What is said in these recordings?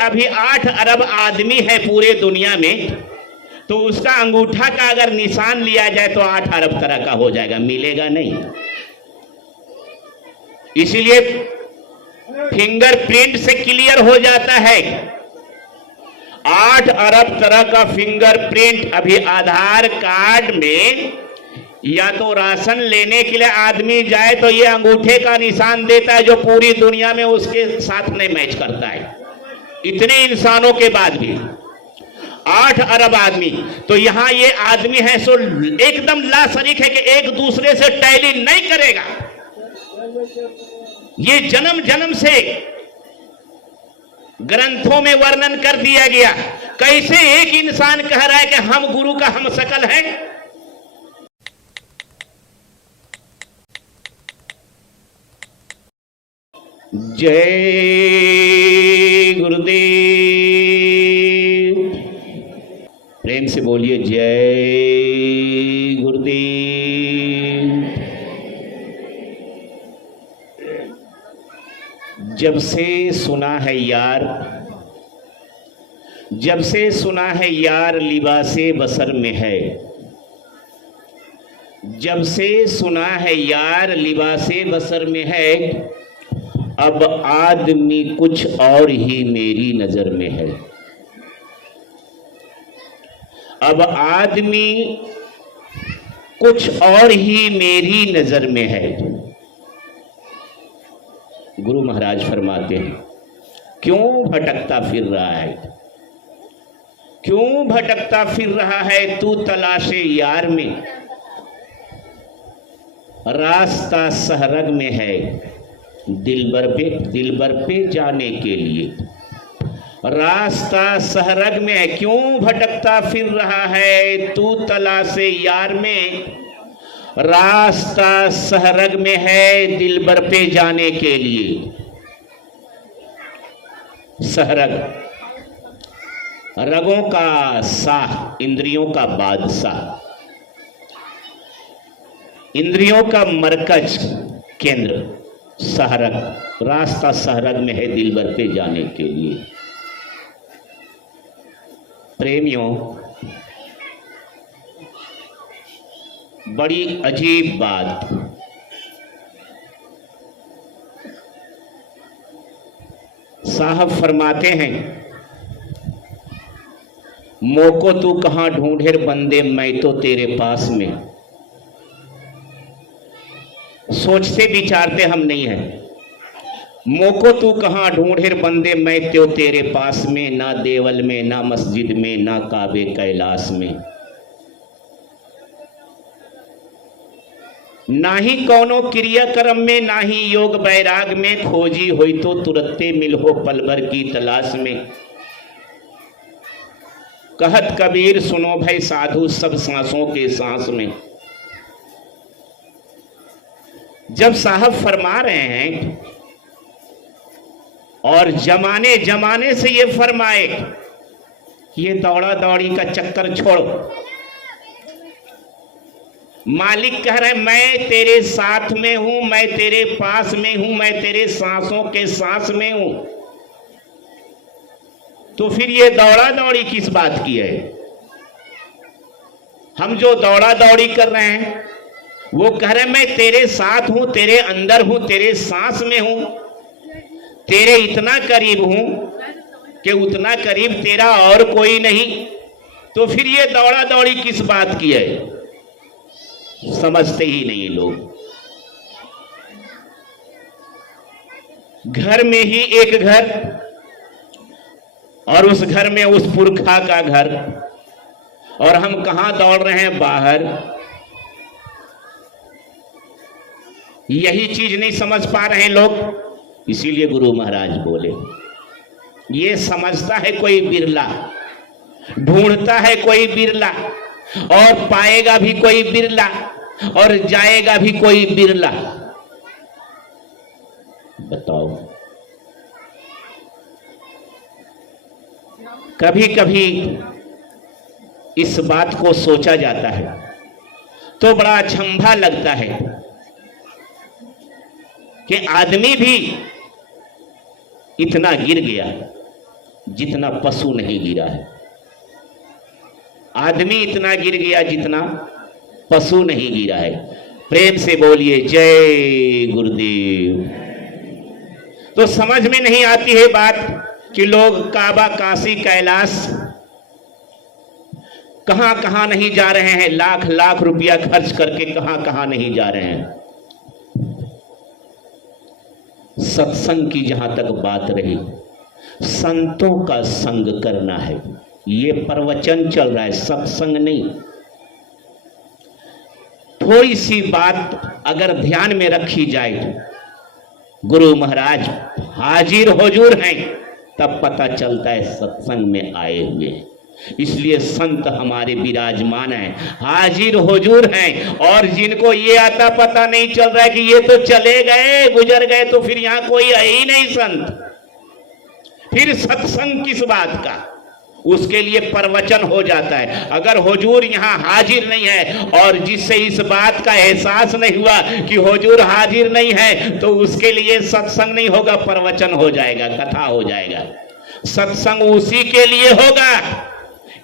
अभी 8 अरब आदमी है पूरे दुनिया में, तो उसका अंगूठा का अगर निशान लिया जाए तो 8 अरब तरह का हो जाएगा, मिलेगा नहीं। इसीलिए फिंगरप्रिंट से क्लियर हो जाता है 8 अरब तरह का फिंगरप्रिंट अभी आधार कार्ड में। या तो राशन लेने के लिए आदमी जाए तो ये अंगूठे का निशान देता है जो पूरी दुनिया में उसके साथ नहीं मैच करता है, इतने इंसानों के बाद भी 8 अरब आदमी। तो यहां ये आदमी है सो एकदम लाशरीक है कि एक दूसरे से टैली नहीं करेगा। ये जन्म जन्म से ग्रंथों में वर्णन कर दिया गया। कैसे एक इंसान कह रहा है कि हम गुरु का हम शकल है। जय गुरुदेव, प्रेम से बोलिए जय गुरुदेव। जब से सुना है यार, जब से सुना है यार लिबासे बसर में है, जब से सुना है यार लिबासे बसर में है, अब आदमी कुछ और ही मेरी नजर में है। अब आदमी कुछ और ही मेरी नजर में है। गुरु महाराज फरमाते हैं, क्यों भटकता फिर रहा है, क्यों भटकता फिर रहा है तू तलाशे यार में। रास्ता सहरग में है दिलबर पे जाने के लिए। रास्ता सहरग में है, क्यों भटकता फिर रहा है तू तलाशे यार में। रास्ता सहरग में है दिलबर पे जाने के लिए। सहरग रगों का शाह, इंद्रियों का बादशाह, इंद्रियों का मरकज केंद्र सहरग। रास्ता सहरग में है दिलबर पे जाने के लिए। प्रेमियों, बड़ी अजीब बात, साहब फरमाते हैं, मोको तू कहां ढूंढे बंदे मैं तो तेरे पास में। सोचते विचारते हम नहीं हैं। मोको तू कहां ढूंढे बंदे मैं तो तेरे पास में, ना देवल में, ना मस्जिद में, ना काबे कैलाश में, ना ही कौनो क्रियाक्रम में, ना ही योग बैराग में। खोजी हुई तो तुरत्ते मिल हो पल भर की तलाश में। कहत कबीर सुनो भाई साधु सब सांसों के सांस में। जब साहब फरमा रहे हैं और जमाने जमाने से ये फरमाए, ये दौड़ा दौड़ी का चक्कर छोड़ो। मालिक कह रहे मैं तेरे साथ में हूं, मैं तेरे पास में हूं, मैं तेरे सांसों के सांस में हूं। तो फिर ये दौड़ा दौड़ी किस बात की है। हम जो दौड़ा दौड़ी कर रहे हैं वो कह रहे मैं तेरे साथ हूं, तेरे अंदर हूं, तेरे सांस में हूं, तेरे इतना करीब हूं कि उतना करीब तेरा और कोई नहीं। तो फिर ये दौड़ा दौड़ी किस बात की है, समझते ही नहीं लोग। घर में ही एक घर और उस घर में उस पुरखा का घर, और हम कहां दौड़ रहे हैं, बाहर। यही चीज नहीं समझ पा रहे हैं लोग। इसीलिए गुरु महाराज बोले, ये समझता है कोई बिरला, ढूंढता है कोई बिरला, और पाएगा भी कोई बिरला, और जाएगा भी कोई बिरला। बताओ, कभी कभी इस बात को सोचा जाता है तो बड़ा अचंभा लगता है कि आदमी भी इतना गिर गया। जितना पशु नहीं गिरा है। आदमी इतना गिर गया जितना पशु नहीं गिरा है। प्रेम से बोलिए जय गुरुदेव। तो समझ में नहीं आती है बात कि लोग काबा, काशी, कैलाश कहां कहां नहीं जा रहे हैं, लाख लाख रुपया खर्च करके कहां कहां नहीं जा रहे हैं। सत्संग की जहां तक बात रही, संतों का संग करना है। ये प्रवचन चल रहा है, सत्संग नहीं। थोड़ी सी बात अगर ध्यान में रखी जाए तो गुरु महाराज हाजिर हुजूर हैं, तब पता चलता है सत्संग में आए हुए। इसलिए संत हमारे विराजमान हैं, हाजिर हुजूर हैं। और जिनको ये आता पता नहीं चल रहा है कि ये तो चले गए, गुजर गए, तो फिर यहां कोई है ही नहीं संत, फिर सत्संग किस बात का? उसके लिए प्रवचन हो जाता है। अगर हुजूर यहाँ हाजिर नहीं है और जिससे इस बात का एहसास नहीं हुआ कि हुजूर हाजिर नहीं है, तो उसके लिए सत्संग नहीं होगा, प्रवचन हो जाएगा, कथा हो जाएगा। सत्संग उसी के लिए होगा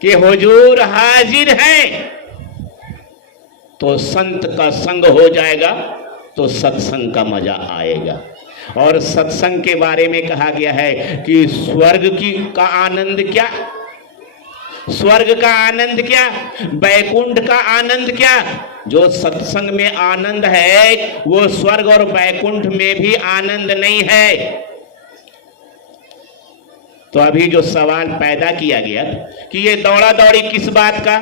कि हुजूर हाजिर हैं, तो संत का संग हो जाएगा, तो सत्संग का मजा आएगा। और सत्संग के बारे में कहा गया है कि स्वर्ग की का आनंद क्या, स्वर्ग का आनंद क्या, बैकुंठ का आनंद क्या। जो सत्संग में आनंद है वो स्वर्ग और बैकुंठ में भी आनंद नहीं है। तो अभी जो सवाल पैदा किया गया कि ये दौड़ा दौड़ी किस बात का,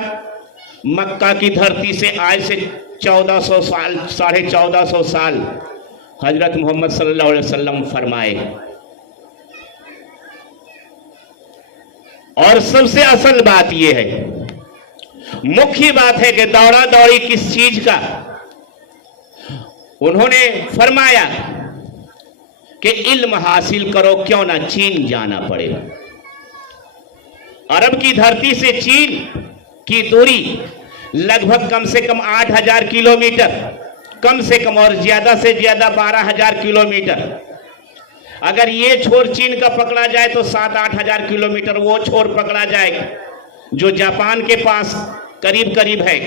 मक्का की धरती से आज से 1400 साल, 1450 साल हजरत मोहम्मद सल्लल्लाहु अलैहि वसल्लम फरमाए। और सबसे असल बात यह है, मुख्य बात है कि दौड़ा दौड़ी किस चीज का। उन्होंने फरमाया कि इल्म हासिल करो, क्यों ना चीन जाना पड़े। अरब की धरती से चीन की दूरी लगभग कम से कम 8000 किलोमीटर, कम से कम, और ज्यादा से ज्यादा 12000 किलोमीटर। अगर ये छोर चीन का पकड़ा जाए तो 7-8 हजार किलोमीटर वो छोर पकड़ा जाए जो जापान के पास करीब करीब है,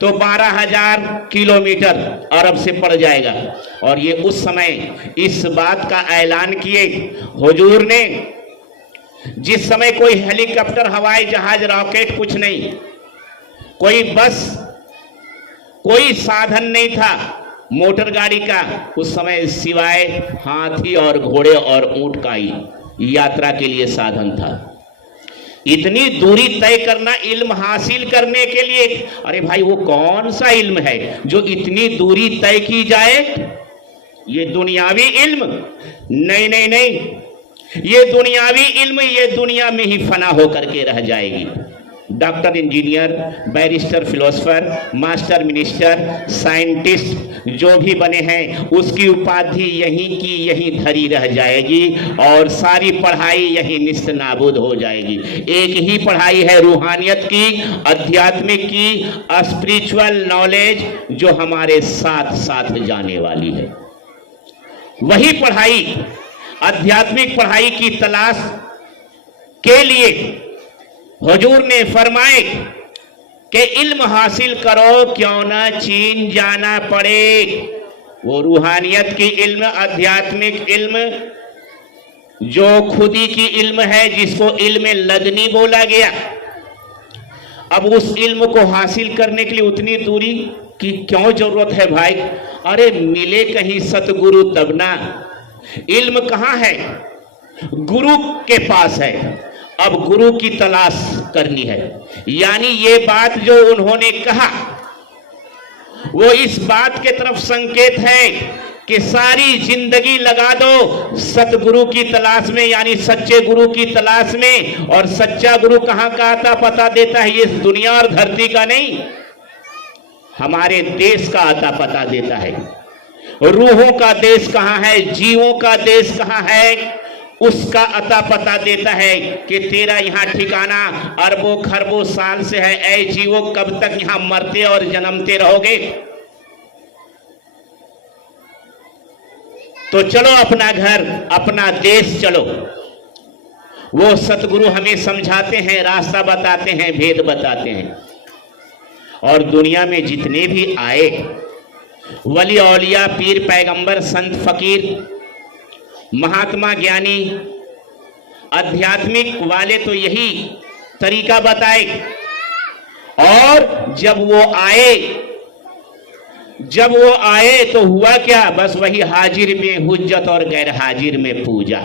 तो 12000 किलोमीटर अरब से पड़ जाएगा। और ये उस समय इस बात का ऐलान किए हुजूर ने, जिस समय कोई हेलीकॉप्टर, हवाई जहाज, रॉकेट कुछ नहीं, कोई बस, कोई साधन नहीं था मोटर गाड़ी का। उस समय सिवाय हाथी और घोड़े और ऊंट का ही यात्रा के लिए साधन था। इतनी दूरी तय करना इल्म हासिल करने के लिए, अरे भाई वो कौन सा इल्म है जो इतनी दूरी तय की जाए? ये दुनियावी इल्म नहीं, नहीं, नहीं, ये दुनियावी इल्म ये दुनिया में ही फना होकर के रह जाएगी। Doctor, engineer, barrister, philosopher, master, minister, scientist जो भी बने हैं, उसकी उपाधि यहीं की यहीं धरी रह जाएगी और सारी पढ़ाई यहीं निस्त नाबूद हो जाएगी। एक ही पढ़ाई है रूहानियत की, आध्यात्मिक की, स्पिरिचुअल नॉलेज, जो हमारे साथ साथ जाने वाली है। वही पढ़ाई, आध्यात्मिक पढ़ाई की तलाश के लिए हुजूर ने फरमाए कि इल्म हासिल करो, क्यों ना चीन जाना पड़े। वो रूहानियत की इल्म, आध्यात्मिक इल्म, जो खुदी की इल्म है, जिसको इल्म लदनी बोला गया। अब उस इल्म को हासिल करने के लिए उतनी दूरी की क्यों जरूरत है भाई? अरे मिले कहीं सतगुरु तब ना। इल्म कहाँ है? गुरु के पास है। अब गुरु की तलाश करनी है। यानी ये बात जो उन्होंने कहा वो इस बात के तरफ संकेत है कि सारी जिंदगी लगा दो सतगुरु की तलाश में, यानी सच्चे गुरु की तलाश में। और सच्चा गुरु कहाँ का आता पता देता है? ये दुनिया और धरती का नहीं, हमारे देश का आता पता देता है। रूहों का देश कहाँ है, जीवों का देश कहाँ है, उसका अता पता देता है कि तेरा यहाँ ठिकाना अरबों खरबों साल से है। ऐ जीवो, कब तक यहाँ मरते और जन्मते रहोगे? तो चलो अपना घर, अपना देश चलो। वो सतगुरु हमें समझाते हैं, रास्ता बताते हैं, भेद बताते हैं। और दुनिया में जितने भी आए वली औलिया, पीर, पैगंबर, संत, फकीर, महात्मा, ज्ञानी, आध्यात्मिक वाले तो यही तरीका बताए। और जब वो आए तो हुआ क्या? बस वही हाजिर में हुज्जत और गैर हाजिर में पूजा।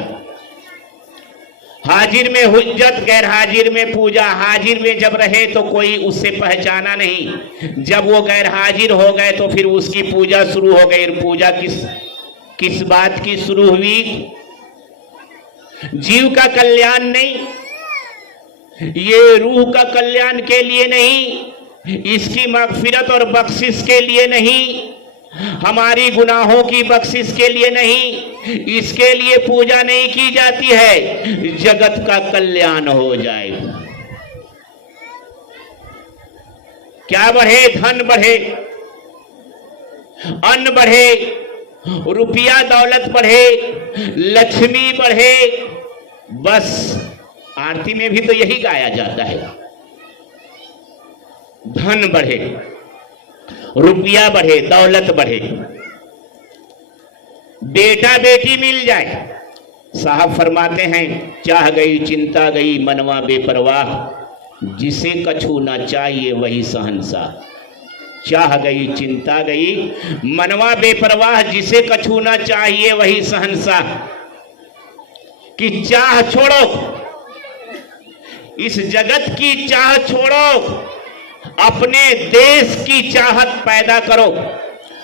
हाजिर में हुज्जत, गैर हाजिर में पूजा। हाजिर में जब रहे तो कोई उससे पहचाना नहीं, जब वो गैर हाजिर हो गए तो फिर उसकी पूजा शुरू हो गई। पूजा किस बात की शुरू हुई? जीव का कल्याण नहीं, ये रूह का कल्याण के लिए नहीं, इसकी मगफिरत और बख्शिश के लिए नहीं, हमारी गुनाहों की बख्शिश के लिए नहीं, इसके लिए पूजा नहीं की जाती है। जगत का कल्याण हो जाए, क्या बढ़े? धन बढ़े, अन्न बढ़े, रुपया दौलत बढ़े, लक्ष्मी बढ़े। बस आरती में भी तो यही गाया जाता है, धन बढ़े, रुपया बढ़े, दौलत बढ़े, बेटा बेटी मिल जाए। साहब फरमाते हैं, चाह गई चिंता गई मनवा बेपरवाह, जिसे कछु ना चाहिए वही शहंशाह। चाह गई चिंता गई मनवा बेपरवाह, जिसे कछु ना चाहिए वही शहंशाह। कि चाह छोड़ो, इस जगत की चाह छोड़ो, अपने देश की चाहत पैदा करो।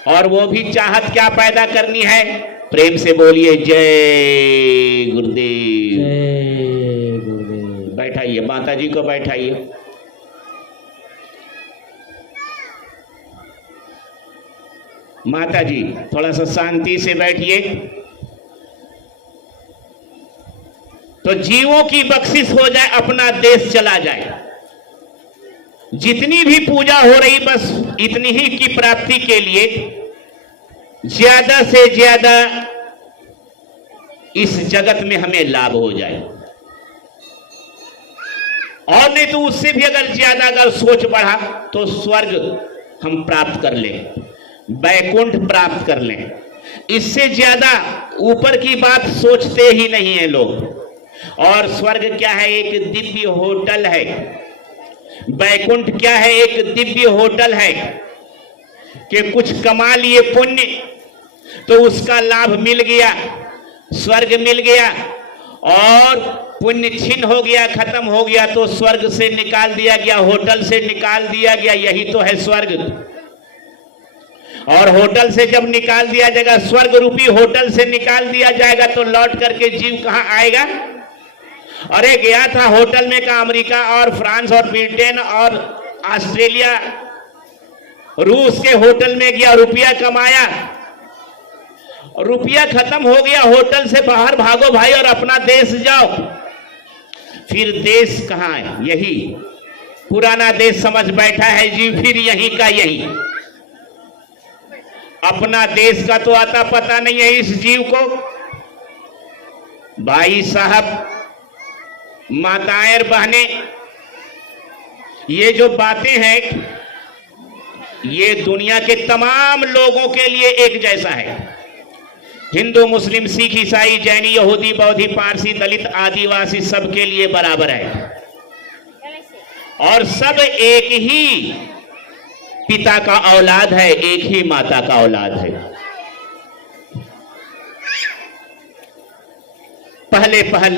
और वो भी चाहत क्या पैदा करनी है? प्रेम से बोलिए जय गुरुदेव। जय गुरुदेव। बैठाइए, माता जी को बैठाइए। माता जी थोड़ा सा शांति से बैठिए। तो जीवों की बख्शिश हो जाए, अपना देश चला जाए। जितनी भी पूजा हो रही बस इतनी ही की प्राप्ति के लिए ज्यादा से ज्यादा इस जगत में हमें लाभ हो जाए, और नहीं तो उससे भी अगर ज्यादा अगर सोच बढ़ा तो स्वर्ग हम प्राप्त कर लें, वैकुंठ प्राप्त कर लें। इससे ज्यादा ऊपर की बात सोचते ही नहीं है लोग। और स्वर्ग क्या है? एक दिव्य होटल है। वैकुंठ क्या है? एक दिव्य होटल है कि कुछ कमा लिए पुण्य तो उसका लाभ मिल गया, स्वर्ग मिल गया, और पुण्य छीन हो गया, खत्म हो गया तो स्वर्ग से निकाल दिया गया, होटल से निकाल दिया गया। यही तो है स्वर्ग। और होटल से जब निकाल दिया जाएगा, स्वर्ग रूपी होटल से निकाल दिया जाएगा, तो लौट करके जीव कहां आएगा? अरे गया था होटल में का अमेरिका और फ्रांस और ब्रिटेन और ऑस्ट्रेलिया, रूस के होटल में गया, रुपया कमाया, रुपया खत्म हो गया, होटल से बाहर भागो भाई और अपना देश जाओ। फिर देश कहां है? यही पुराना देश समझ बैठा है जीव, फिर यही का यही। अपना देश का तो आता पता नहीं है इस जीव को। भाई साहब, माताएं बहने, ये जो बातें हैं ये दुनिया के तमाम लोगों के लिए एक जैसा है। हिंदू, मुस्लिम, सिख, ईसाई, जैनी, यहूदी, बौद्धी, पारसी, दलित, आदिवासी सबके लिए बराबर है। और सब एक ही पिता का औलाद है, एक ही माता का औलाद है। पहल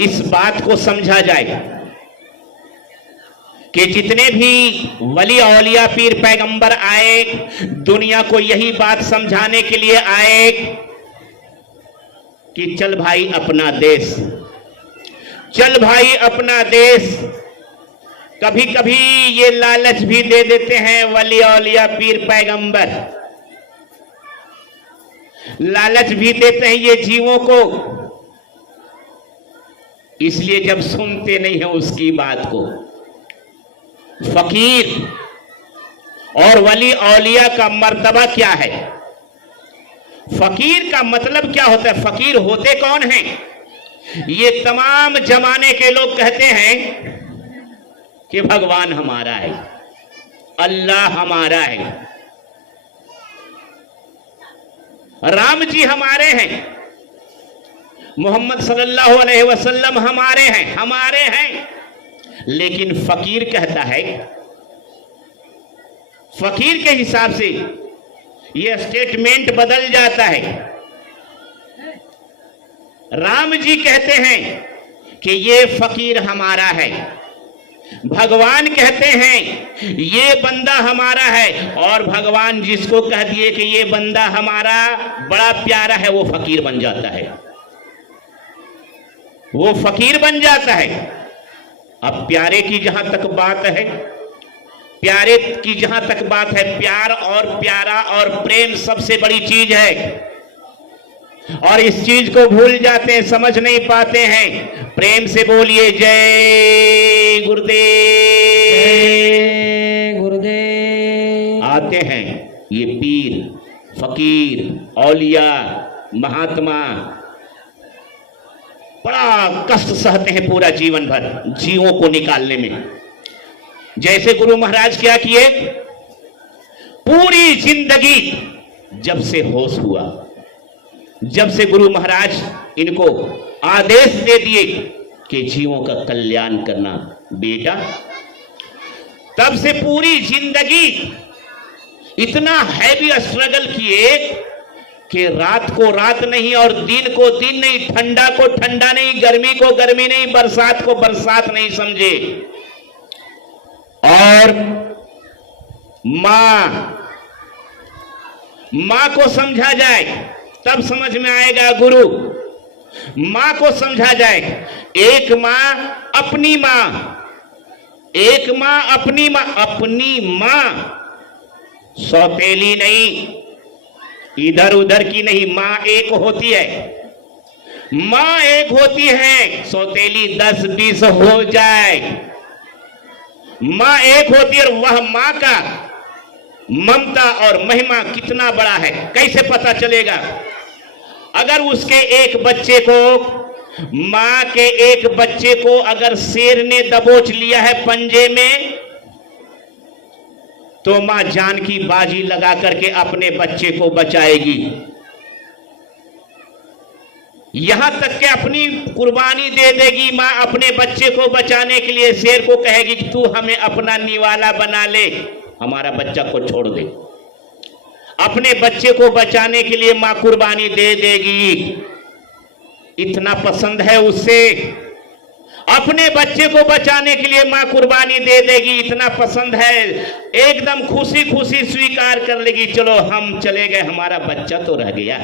इस बात को समझा जाए कि जितने भी वली औलिया, पीर, पैगंबर आए, दुनिया को यही बात समझाने के लिए आए कि चल भाई अपना देश, चल भाई अपना देश। कभी कभी ये लालच भी दे देते हैं वली औलिया, पीर, पैगंबर, लालच भी देते हैं ये जीवों को। इसलिए जब सुनते नहीं है उसकी बात को, फकीर और वली औलिया का मर्तबा क्या है? फकीर का मतलब क्या होता है? फकीर होते कौन हैं? ये तमाम जमाने के लोग कहते हैं कि भगवान हमारा है, अल्लाह हमारा है, राम जी हमारे हैं, मोहम्मद सल्लल्लाहु अलैहि वसल्लम हमारे हैं। लेकिन फकीर कहता है, फकीर के हिसाब से यह स्टेटमेंट बदल जाता है। राम जी कहते हैं कि ये फकीर हमारा है, भगवान कहते हैं ये बंदा हमारा है, और भगवान जिसको कह दिए कि ये बंदा हमारा बड़ा प्यारा है, वो फकीर बन जाता है, वो फकीर बन जाता है। अब प्यारे की जहां तक बात है, प्यारे की जहां तक बात है, प्यार और प्यारा और प्रेम सबसे बड़ी चीज है, और इस चीज को भूल जाते हैं, समझ नहीं पाते हैं। प्रेम से बोलिए जय गुरुदेव। जय गुरुदेव। आते हैं ये पीर, फकीर, औलिया, महात्मा, बड़ा कष्ट सहते हैं पूरा जीवन भर जीवों को निकालने में। जैसे गुरु महाराज क्या किए, पूरी जिंदगी जब से होश हुआ, जब से गुरु महाराज इनको आदेश दे दिए कि जीवों का कल्याण करना बेटा, तब से पूरी जिंदगी इतना हैवी स्ट्रगल किए कि रात को रात नहीं और दिन को दिन नहीं, ठंडा को ठंडा नहीं, गर्मी को गर्मी नहीं, बरसात को बरसात नहीं समझे। और मां को समझा जाए तब समझ में आएगा गुरु, मां को समझा जाए। एक मां अपनी मां, एक मां अपनी मां, अपनी मां सौतेली नहीं, इधर उधर की नहीं, मां एक होती है, मां एक होती है, सौतेली 10-20 हो जाए, मां एक होती है। और वह मां का ममता और महिमा कितना बड़ा है कैसे पता चलेगा? अगर उसके एक बच्चे को, मां के एक बच्चे को अगर शेर ने दबोच लिया है पंजे में, तो मां जान की बाजी लगा करके अपने बच्चे को बचाएगी, यहां तक कि अपनी कुर्बानी दे देगी मां अपने बच्चे को बचाने के लिए। शेर को कहेगी कि तू हमें अपना निवाला बना ले, हमारा बच्चा को छोड़ दे। अपने बच्चे को बचाने के लिए मां कुर्बानी दे देगी, इतना पसंद है उससे। अपने बच्चे को बचाने के लिए मां कुर्बानी दे देगी, इतना पसंद है, एकदम खुशी खुशी स्वीकार कर लेगी, चलो हम चले गए, हमारा बच्चा तो रह गया।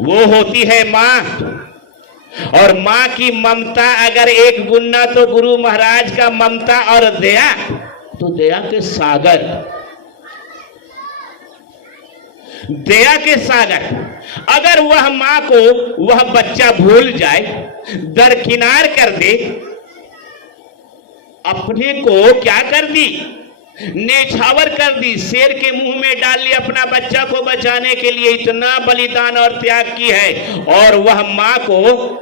वो होती है मां। और मां की ममता अगर एक गुना तो गुरु महाराज का ममता और दया, तो दया के सागर, दया के सागर। अगर वह मां को वह बच्चा भूल जाए, दरकिनार कर दे, अपने को क्या कर दी, नेछावर कर दी, शेर के मुंह में डाल ली, अपना बच्चा को बचाने के लिए इतना बलिदान और त्याग की है। और वह मां को,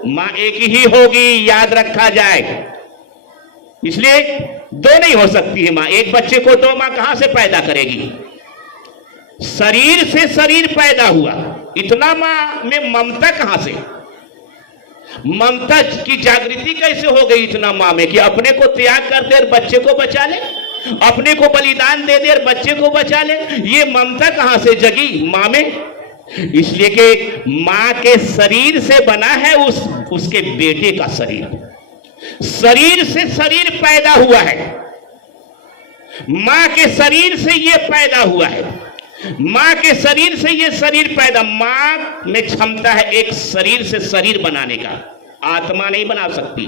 मां एक ही होगी, याद रखा जाए, इसलिए दो नहीं हो सकती है मां। एक बच्चे को तो मां कहां से पैदा करेगी? शरीर से शरीर पैदा हुआ, इतना मां में ममता कहां से, ममता की जागृति कैसे हो गई इतना मां में कि अपने को त्याग कर दे और बच्चे को बचा ले, अपने को बलिदान दे दे और बच्चे को बचा ले? ये ममता कहां से जगी मां में? इसलिए कि मां के शरीर से बना है उसके बेटे का शरीर, शरीर से शरीर पैदा हुआ है, मां के शरीर से ये पैदा हुआ है, मां के शरीर से ये शरीर पैदा। मां में क्षमता है एक शरीर से शरीर बनाने का, आत्मा नहीं बना सकती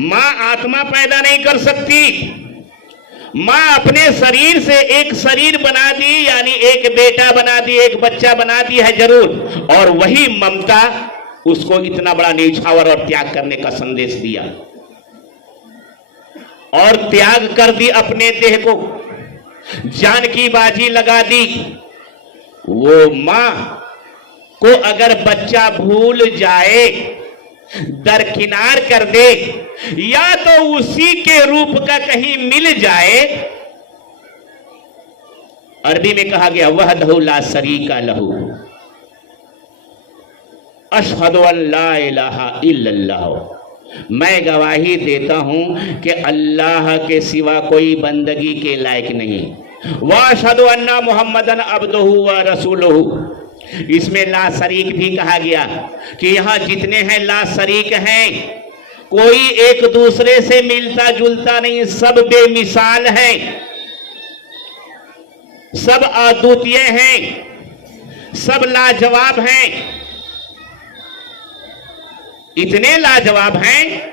मां, आत्मा पैदा नहीं कर सकती। मां अपने शरीर से एक शरीर बना दी, यानी एक बेटा बना दी, एक बच्चा बना दी है जरूर, और वही ममता उसको इतना बड़ा न्यौछावर और त्याग करने का संदेश दिया, और त्याग कर दी अपने देह को, जान की बाजी लगा दी। वो मां को अगर बच्चा भूल जाए, दरकिनार कर दे, या तो उसी के रूप का कहीं मिल जाए। अरबी में कहा गया वहदहु ला शरीका लहू, अशहदु अन ला इलाहा इल्लल्लाह, मैं गवाही देता हूं कि अल्लाह के सिवा कोई बंदगी के लायक नहीं, व अशहदु अन्ना मुहम्मदन अब्दुहु व रसूलुहु। इसमें ला शरीक भी कहा गया कि यहां जितने हैं ला शरीक हैं, कोई एक दूसरे से मिलता जुलता नहीं, सब बेमिसाल है, सब अद्वितीय हैं, सब लाजवाब हैं। इतने लाजवाब हैं,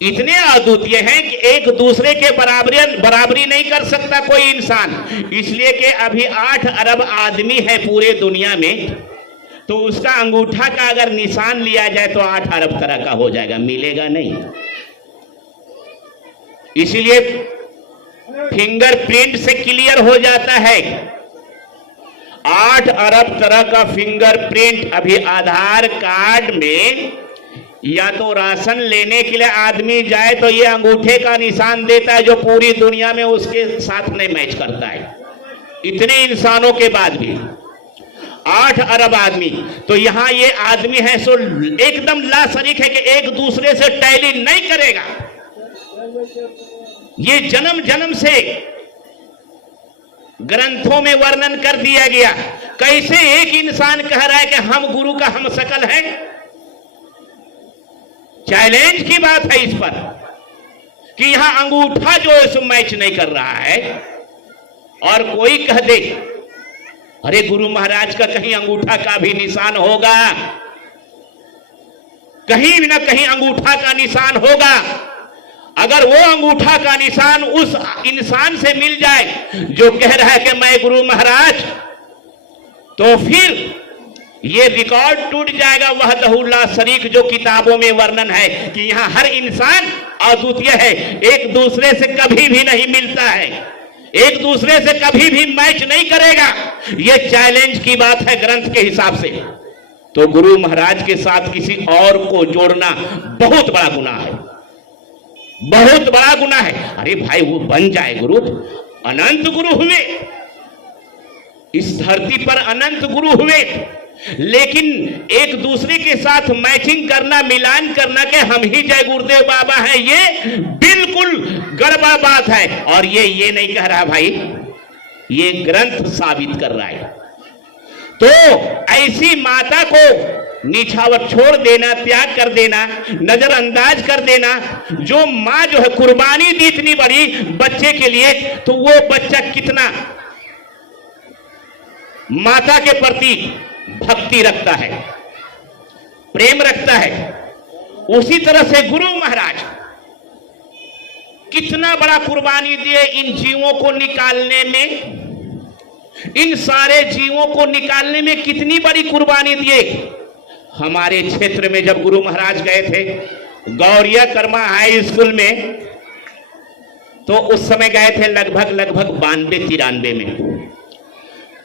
इतने अद्वितीय हैं कि एक दूसरे के बराबरी नहीं कर सकता कोई इंसान। इसलिए कि अभी 8 अरब आदमी है पूरे दुनिया में, तो उसका अंगूठा का अगर निशान लिया जाए तो 8 अरब तरह का हो जाएगा, मिलेगा नहीं। इसलिए फिंगरप्रिंट से क्लियर हो जाता है। 8 अरब तरह का फिंगरप्रिंट अभी आधार कार्ड में, या तो राशन लेने के लिए आदमी जाए तो ये अंगूठे का निशान देता है जो पूरी दुनिया में उसके साथ नहीं मैच करता है। इतने इंसानों के बाद भी 8 अरब आदमी, तो यहां ये आदमी है सो एकदम लाशरीक है कि एक दूसरे से टैली नहीं करेगा। ये जन्म जन्म से ग्रंथों में वर्णन कर दिया गया। कैसे एक इंसान कह रहा है कि हम गुरु का हम शकल है। चैलेंज की बात है इस पर कि यहां अंगूठा जो है सो मैच नहीं कर रहा है। और कोई कह दे अरे गुरु महाराज का कहीं अंगूठा का भी निशान होगा, कहीं भी ना कहीं अंगूठा का निशान होगा। अगर वो अंगूठा का निशान उस इंसान से मिल जाए जो कह रहा है कि मैं गुरु महाराज, तो फिर ये रिकॉर्ड टूट जाएगा वहदहु ला शरीक, जो किताबों में वर्णन है कि यहां हर इंसान अद्वितीय है, एक दूसरे से कभी भी नहीं मिलता है, एक दूसरे से कभी भी मैच नहीं करेगा। ये चैलेंज की बात है ग्रंथ के हिसाब से। तो गुरु महाराज के साथ किसी और को जोड़ना बहुत बड़ा गुनाह है, बहुत बड़ा गुनाह है। अरे भाई वो बन जाए गुरु, अनंत गुरु हुए इस धरती पर, अनंत गुरु हुए, लेकिन एक दूसरे के साथ मैचिंग करना, मिलान करना के हम ही जय गुरुदेव बाबा हैं, ये बिल्कुल गड़बड़ बात है। और ये नहीं कह रहा भाई, ये ग्रंथ साबित कर रहा है। तो ऐसी माता को निछावर छोड़ देना, त्याग कर देना, नजरअंदाज कर देना, जो माँ जो है कुर्बानी दी इतनी बड़ी बच्चे के लिए, तो वो बच्चा कितना माता के प्रति भक्ति रखता है, प्रेम रखता है। उसी तरह से गुरु महाराज कितना बड़ा कुर्बानी दिए इन जीवों को निकालने में, इन सारे जीवों को निकालने में कितनी बड़ी कुर्बानी दिए। हमारे क्षेत्र में जब गुरु महाराज गए थे गौरिया कर्मा हाई स्कूल में, तो उस समय गए थे लगभग 92-93 में।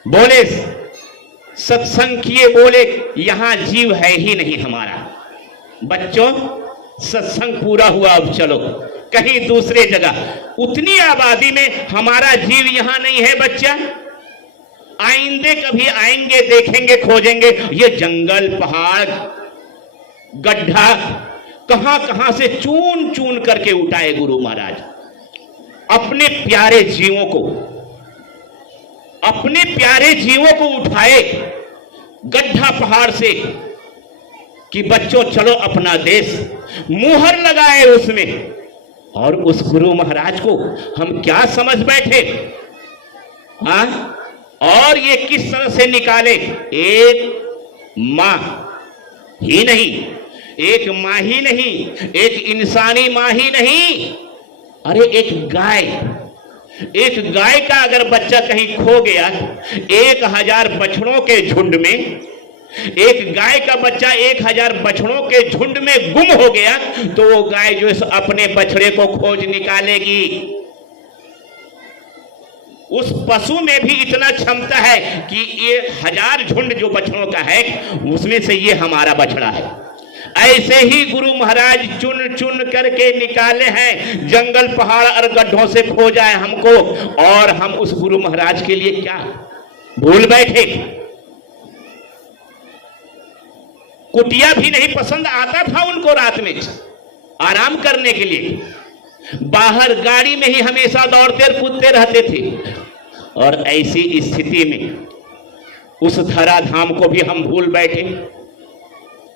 बोले सत्संग किए, बोले यहां जीव है ही नहीं हमारा। बच्चों सत्संग पूरा हुआ, अब चलो कहीं दूसरे जगह। उतनी आबादी में हमारा जीव यहां नहीं है बच्चा। आइंदे कभी आएंगे, देखेंगे, खोजेंगे। ये जंगल, पहाड़, गड्ढा कहां कहां से चून चून करके उठाए गुरु महाराज अपने प्यारे जीवों को, अपने प्यारे जीवों को उठाए गड्ढा पहाड़ से कि बच्चों चलो अपना देश, मुहर लगाए उसमें। और उस गुरु महाराज को हम क्या समझ बैठे, हाँ? और ये किस तरह से निकाले। एक मां ही नहीं, एक मां ही नहीं, एक इंसानी मां ही नहीं, अरे एक गाय का अगर बच्चा कहीं खो गया, 1000 बछड़ों के झुंड में एक गाय का बच्चा 1000 बछड़ों के झुंड में गुम हो गया, तो वो गाय जो है अपने बछड़े को खोज निकालेगी। उस पशु में भी इतना क्षमता है कि ये 1000 झुंड जो बछड़ों का है उसमें से ये हमारा बछड़ा है। ऐसे ही गुरु महाराज चुन चुन करके निकाले हैं, जंगल पहाड़ और गड्ढों से खोजा है हमको, और हम उस गुरु महाराज के लिए क्या भूल बैठे। कुटिया भी नहीं पसंद आता था उनको रात में आराम करने के लिए, बाहर गाड़ी में ही हमेशा दौड़ते कूदते रहते थे। और ऐसी स्थिति में उस धराधाम को भी हम भूल बैठे।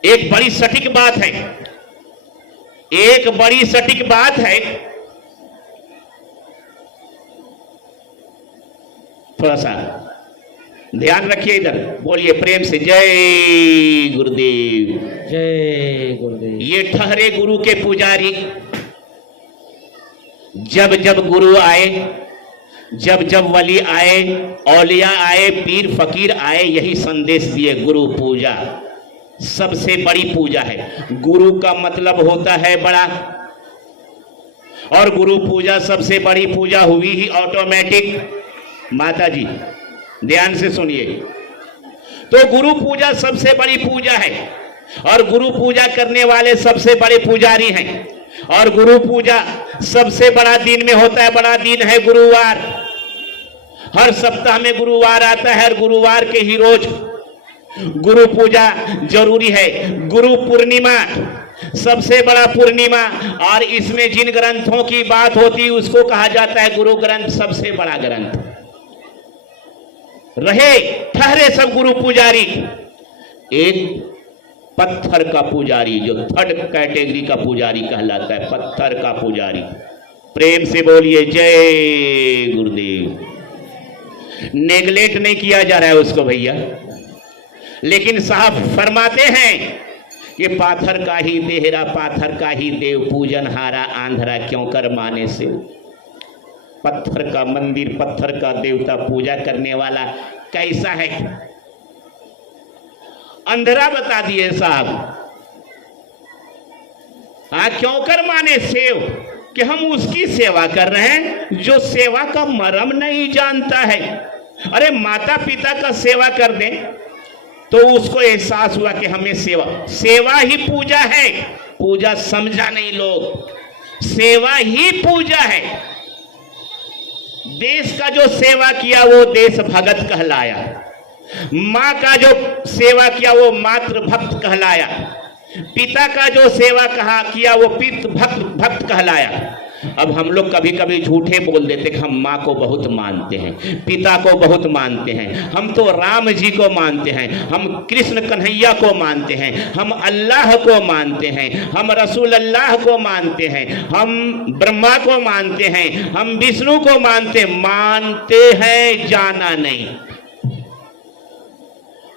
एक बड़ी सटीक बात है, एक बड़ी सटीक बात है, थोड़ा सा ध्यान रखिए, इधर बोलिए प्रेम से जय गुरुदेव। जय गुरुदेव। ये ठहरे गुरु के पुजारी, जब जब गुरु आए, जब जब वली आए, औलिया आए, पीर फकीर आए, यही संदेश दिए, गुरु पूजा सबसे बड़ी पूजा है। गुरु का मतलब होता है बड़ा, और गुरु पूजा सबसे बड़ी पूजा हुई ही ऑटोमेटिक। माता जी ध्यान से सुनिए, तो गुरु पूजा सबसे बड़ी पूजा है, और गुरु पूजा करने वाले सबसे बड़े पुजारी हैं। और गुरु पूजा सबसे बड़ा दिन में होता है, बड़ा दिन है गुरुवार। हर सप्ताह में गुरुवार आता है, और गुरुवार के ही रोज गुरु पूजा जरूरी है। गुरु पूर्णिमा सबसे बड़ा पूर्णिमा, और इसमें जिन ग्रंथों की बात होती है उसको कहा जाता है गुरु ग्रंथ, सबसे बड़ा ग्रंथ। रहे ठहरे सब गुरु पुजारी, एक पत्थर का पुजारी जो 3rd कैटेगरी का पुजारी कहलाता है, पत्थर का पुजारी। प्रेम से बोलिए जय गुरुदेव। नेगलेक्ट नहीं किया जा रहा है उसको भैया, लेकिन साहब फरमाते हैं कि पाथर का ही देहरा, पाथर का ही देव, पूजन हारा आंधरा क्यों कर माने से। पत्थर का मंदिर, पत्थर का देवता पूजा करने वाला कैसा है, अंधेरा बता दिए साहब। क्यों कर माने सेव, कि हम उसकी सेवा कर रहे हैं जो सेवा का मर्म नहीं जानता है। अरे माता पिता का सेवा कर दें तो उसको एहसास हुआ कि हमें सेवा ही पूजा है। पूजा समझा नहीं लोग, सेवा ही पूजा है। देश का जो सेवा किया वो देश भगत कहलाया, माँ का जो सेवा किया वो मातृ भक्त कहलाया, पिता का जो सेवा किया वो पितृ भक्त कहलाया। अब हम लोग कभी कभी झूठे बोल देते कि हम माँ को बहुत मानते हैं, पिता को बहुत मानते हैं, हम तो राम जी को मानते हैं, हम कृष्ण कन्हैया को मानते हैं, हम अल्लाह को मानते हैं, हम रसूल अल्लाह को मानते हैं, हम ब्रह्मा को मानते हैं, हम विष्णु को मानते हैं, जाना नहीं।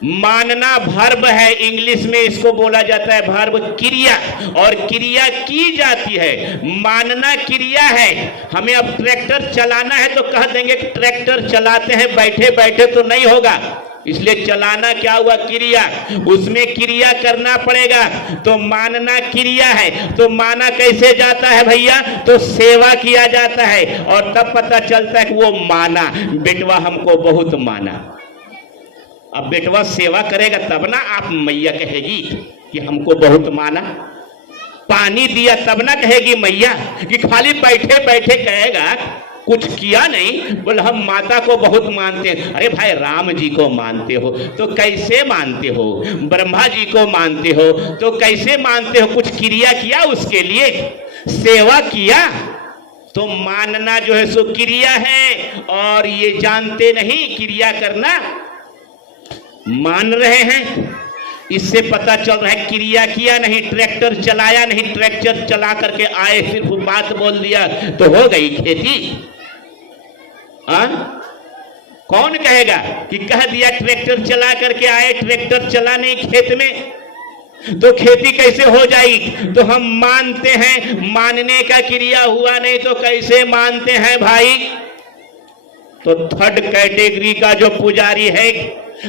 मानना भर्ब है, इंग्लिश में इसको बोला जाता है भर्ब क्रिया, और क्रिया की जाती है। मानना क्रिया है। हमें अब ट्रैक्टर चलाना है तो कह देंगे कि ट्रैक्टर चलाते हैं, बैठे बैठे तो नहीं होगा, इसलिए चलाना क्या हुआ, क्रिया, उसमें क्रिया करना पड़ेगा। तो मानना क्रिया है, तो माना कैसे जाता है भैया, तो सेवा किया जाता है, और तब पता चलता है कि वो माना, बेटवा हमको बहुत माना। अब बेटवा सेवा करेगा तब ना आप मैया कहेगी कि हमको बहुत माना। पानी दिया तब ना कहेगी मैया, कि खाली बैठे बैठे कहेगा कुछ किया नहीं, बोले हम माता को बहुत मानते हैं। अरे भाई राम जी को मानते हो तो कैसे मानते हो, ब्रह्मा जी को मानते हो तो कैसे मानते हो, कुछ क्रिया किया उसके लिए, सेवा किया, तो मानना जो है सो क्रिया है। और ये जानते नहीं क्रिया करना, मान रहे हैं, इससे पता चल रहा है क्रिया किया नहीं, ट्रैक्टर चलाया नहीं, ट्रैक्टर चला करके आए सिर्फ बात बोल दिया तो हो गई खेती। कौन कहेगा कि कह दिया ट्रैक्टर चला करके आए, ट्रैक्टर चला नहीं खेत में तो खेती कैसे हो जाएगी। तो हम मानते हैं, मानने का क्रिया हुआ नहीं तो कैसे मानते हैं भाई। तो 3rd कैटेगरी का जो पुजारी है,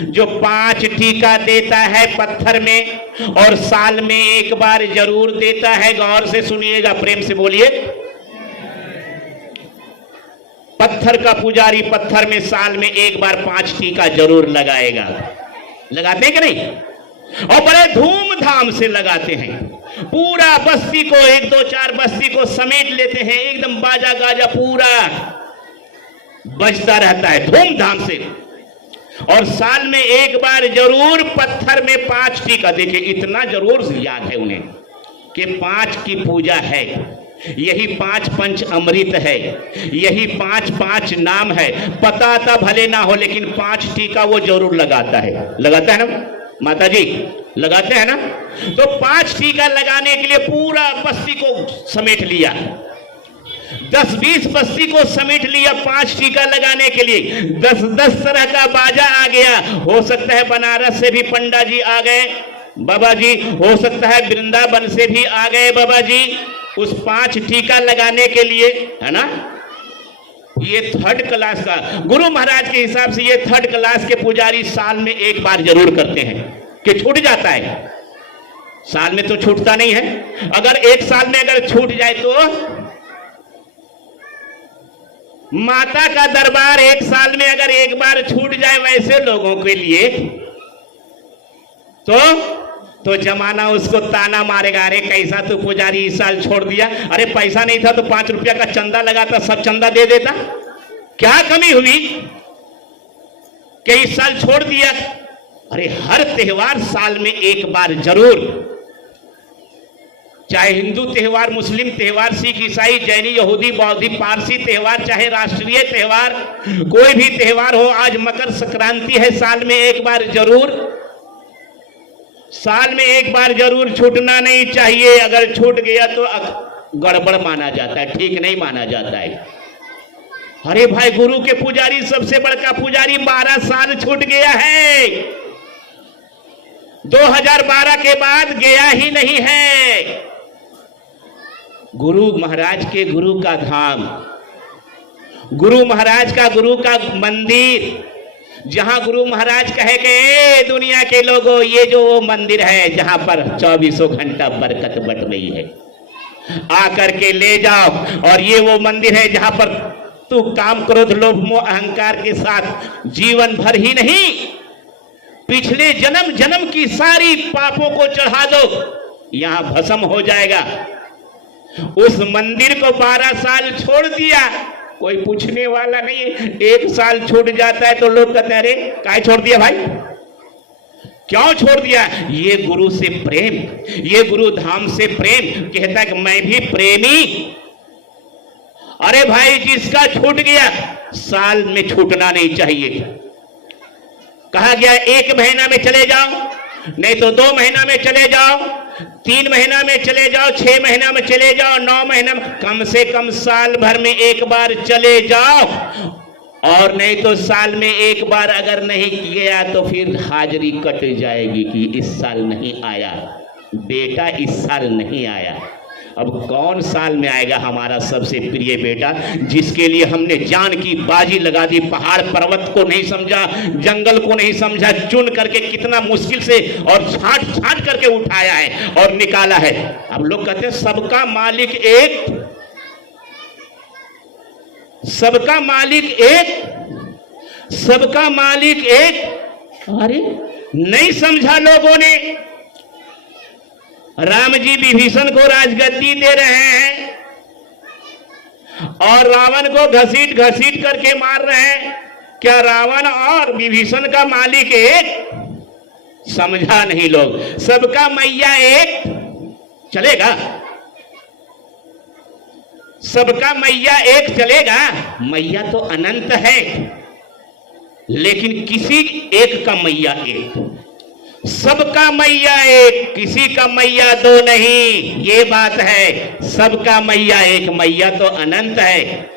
जो 5 टीका देता है पत्थर में, और साल में एक बार जरूर देता है, गौर से सुनिएगा, प्रेम से बोलिए। पत्थर का पुजारी पत्थर में साल में एक बार 5 टीका जरूर लगाएगा। लगाते हैं कि नहीं? और बड़े धूमधाम से लगाते हैं। पूरा बस्ती को, 1 2 4 बस्ती को समेट लेते हैं। एकदम बाजा गाजा पूरा बजता रहता है धूमधाम से। और साल में एक बार जरूर पत्थर में 5 टीका। देखिए इतना जरूर याद है उन्हें कि 5 की पूजा है, यही 5 पंच अमृत है, यही 5 नाम है। पता था भले ना हो, लेकिन 5 टीका वो जरूर लगाता है। लगाता है ना माता जी? लगाते हैं ना? तो 5 टीका लगाने के लिए पूरा बस्ती को समेट लिया, 10-20 बस्ती को समेट लिया 5 टीका लगाने के लिए। 10-10 तरह का बाजा आ गया। हो सकता है बनारस से भी पंडा जी आ गए बाबा जी, हो सकता है वृंदावन से भी आ गए बाबा जी उस 5 टीका लगाने के लिए, है ना? ये 3rd क्लास का, गुरु महाराज के हिसाब से ये 3rd क्लास के पुजारी साल में एक बार जरूर करते हैं कि छूट जाता है। साल में तो छूटता नहीं है। अगर एक साल में अगर छूट जाए तो माता का दरबार एक साल में अगर एक बार छूट जाए वैसे लोगों के लिए तो जमाना उसको ताना मारेगा। अरे कैसा तू पुजारी इस साल छोड़ दिया? अरे पैसा नहीं था तो 5 रुपया का चंदा लगाता, सब चंदा दे देता। क्या कमी हुई कि इस साल छोड़ दिया? अरे हर त्योहार साल में एक बार जरूर, चाहे हिंदू त्योहार, मुस्लिम त्योहार, सिख ईसाई जैनी यहूदी बौद्धी पारसी त्योहार, चाहे राष्ट्रीय त्योहार, कोई भी त्योहार हो। आज मकर संक्रांति है, साल में एक बार जरूर, साल में एक बार जरूर छूटना नहीं चाहिए। अगर छूट गया तो गड़बड़ माना जाता है, ठीक नहीं माना जाता है। अरे भाई गुरु के पुजारी, सबसे बड़का पुजारी 12 साल छूट गया है, 2012 के बाद गया ही नहीं है। गुरु महाराज के गुरु का धाम, गुरु महाराज का गुरु का मंदिर, जहां गुरु महाराज कहे कि दुनिया के लोगों ये जो वो मंदिर है जहां पर 24 घंटा बरकत बट रही है, आकर के ले जाओ। और ये वो मंदिर है जहां पर तू काम क्रोध लोभ मोह अहंकार के साथ जीवन भर ही नहीं, पिछले जन्म जन्म की सारी पापों को चढ़ा दो, यहां भस्म हो जाएगा। उस मंदिर को 12 साल छोड़ दिया, कोई पूछने वाला नहीं। 1 साल छूट जाता है तो लोग कहते हैं अरे काय छोड़ दिया भाई, क्यों छोड़ दिया? ये गुरु से प्रेम, ये गुरु धाम से प्रेम। कहता है कि मैं भी प्रेमी। अरे भाई जिसका छूट गया साल में छूटना नहीं चाहिए। कहा गया 1 महीना में चले जाओ, नहीं तो 2 महीना में चले जाओ, 3 महीना में चले जाओ, 6 महीना में चले जाओ, 9 महीना में, कम से कम साल भर में एक बार चले जाओ। और नहीं तो साल में एक बार अगर नहीं किया तो फिर हाजिरी कट जाएगी कि इस साल नहीं आया बेटा, इस साल नहीं आया। अब कौन साल में आएगा हमारा सबसे प्रिय बेटा, जिसके लिए हमने जान की बाजी लगा दी, पहाड़ पर्वत को नहीं समझा, जंगल को नहीं समझा, चुन करके कितना मुश्किल से और छांट छांट करके उठाया है और निकाला है। अब लोग कहते हैं सबका मालिक एक, सबका मालिक एक, सबका मालिक एक। अरे नहीं समझा लोगों ने। राम जी विभीषण को राजगद्दी दे रहे हैं और रावण को घसीट घसीट करके मार रहे हैं। क्या रावण और विभीषण का मालिक एक? समझा नहीं लोग। सबका मैया एक चलेगा? सबका मैया एक चलेगा? मैया तो अनंत है, लेकिन किसी एक का मैया एक। सबका मैया एक, किसी का मैया 2 नहीं, ये बात है। सबका मैया एक, मैया तो अनंत है,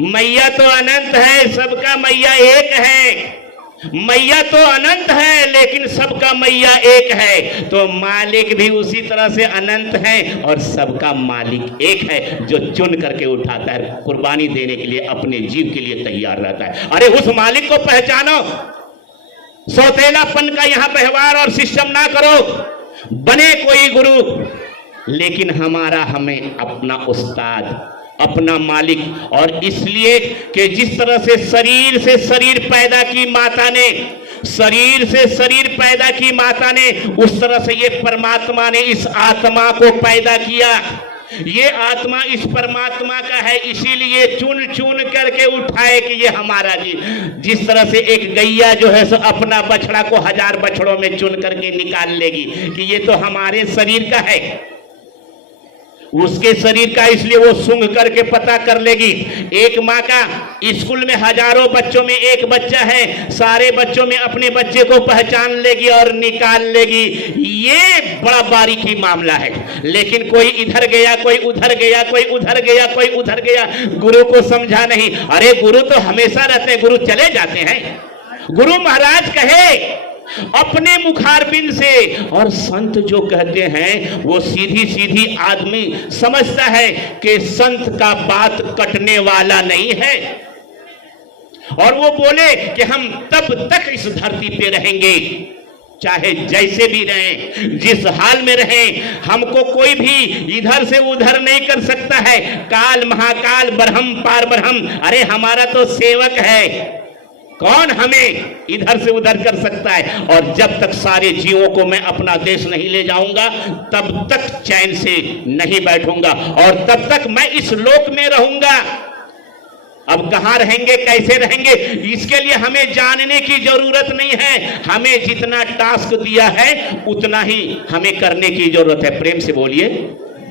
मैया तो अनंत है, सबका मैया एक है। मैया तो अनंत है लेकिन सबका मैया एक है, तो मालिक भी उसी तरह से अनंत है और सबका मालिक एक है, जो चुन करके उठाता है, कुर्बानी देने के लिए अपने जीव के लिए तैयार रहता है। अरे उस मालिक को पहचानो, सौतेलापन का यहां व्यवहार और सिस्टम ना करो। बने कोई गुरु, लेकिन हमें अपना उस्ताद, अपना मालिक। और इसलिए कि जिस तरह से शरीर पैदा की माता ने, शरीर से शरीर पैदा की माता ने, उस तरह से ये परमात्मा ने इस आत्मा को पैदा किया। ये आत्मा इस परमात्मा का है, इसीलिए चुन चुन करके उठाए कि ये हमारा जी। जिस तरह से एक गैया जो है सो अपना बछड़ा को 1000 बछड़ों में चुन करके निकाल लेगी कि ये तो हमारे शरीर का है, उसके शरीर का, इसलिए वो सूंघ करके पता कर लेगी। एक माँ का स्कूल में हजारों बच्चों में एक बच्चा है, सारे बच्चों में अपने बच्चे को पहचान लेगी और निकाल लेगी। ये बड़ा बारीकी मामला है। लेकिन कोई इधर गया, कोई उधर गया, कोई उधर गया, कोई उधर गया, गुरु को समझा नहीं। अरे गुरु तो हमेशा रहते हैं, गुरु चले जाते हैं। गुरु महाराज कहे अपने मुखारबिंद से, और संत जो कहते हैं वो सीधी सीधी आदमी समझता है कि संत का बात कटने वाला नहीं है। और वो बोले कि हम तब तक इस धरती पे रहेंगे, चाहे जैसे भी रहें, जिस हाल में रहें, हमको कोई भी इधर से उधर नहीं कर सकता है। काल महाकाल ब्रह्म पार ब्रह्म, अरे हमारा तो सेवक है, कौन हमें इधर से उधर कर सकता है। और जब तक सारे जीवों को मैं अपना देश नहीं ले जाऊंगा, तब तक चैन से नहीं बैठूंगा, और तब तक मैं इस लोक में रहूंगा। अब कहां रहेंगे, कैसे रहेंगे, इसके लिए हमें जानने की जरूरत नहीं है। हमें जितना टास्क दिया है उतना ही हमें करने की जरूरत है। प्रेम से बोलिए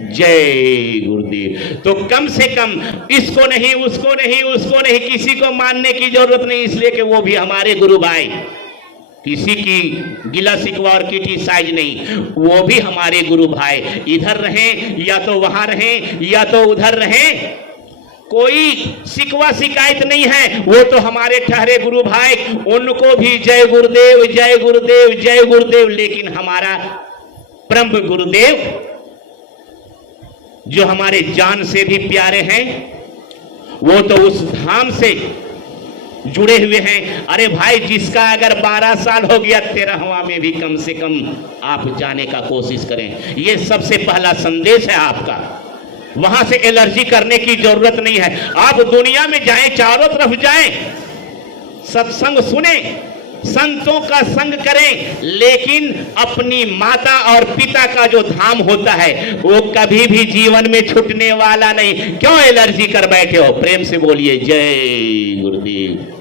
जय गुरुदेव। तो कम से कम इसको नहीं, उसको नहीं, उसको नहीं, किसी को मानने की जरूरत नहीं, इसलिए कि वो भी हमारे गुरु भाई। किसी की गिला शिकवा और क्रिटिसाइज नहीं, वो भी हमारे गुरु भाई। इधर रहें या तो वहां रहें या तो उधर रहें, कोई शिकवा शिकायत नहीं है, वो तो हमारे ठहरे गुरु भाई। उनको भी जय गुरुदेव, जय गुरुदेव, जय गुरुदेव। लेकिन हमारा परम गुरुदेव जो हमारे जान से भी प्यारे हैं, वो तो उस धाम से जुड़े हुए हैं। अरे भाई, जिसका अगर 12 साल हो गया, 13वां में भी कम से कम आप जाने का कोशिश करें। ये सबसे पहला संदेश है आपका। वहां से एलर्जी करने की जरूरत नहीं है। आप दुनिया में जाएं, चारों तरफ जाएं, सत्संग सुने, संतों का संग करें, लेकिन अपनी माता और पिता का जो धाम होता है वो कभी भी जीवन में छूटने वाला नहीं। क्यों एलर्जी कर बैठे हो? प्रेम से बोलिए जय गुरुदेव।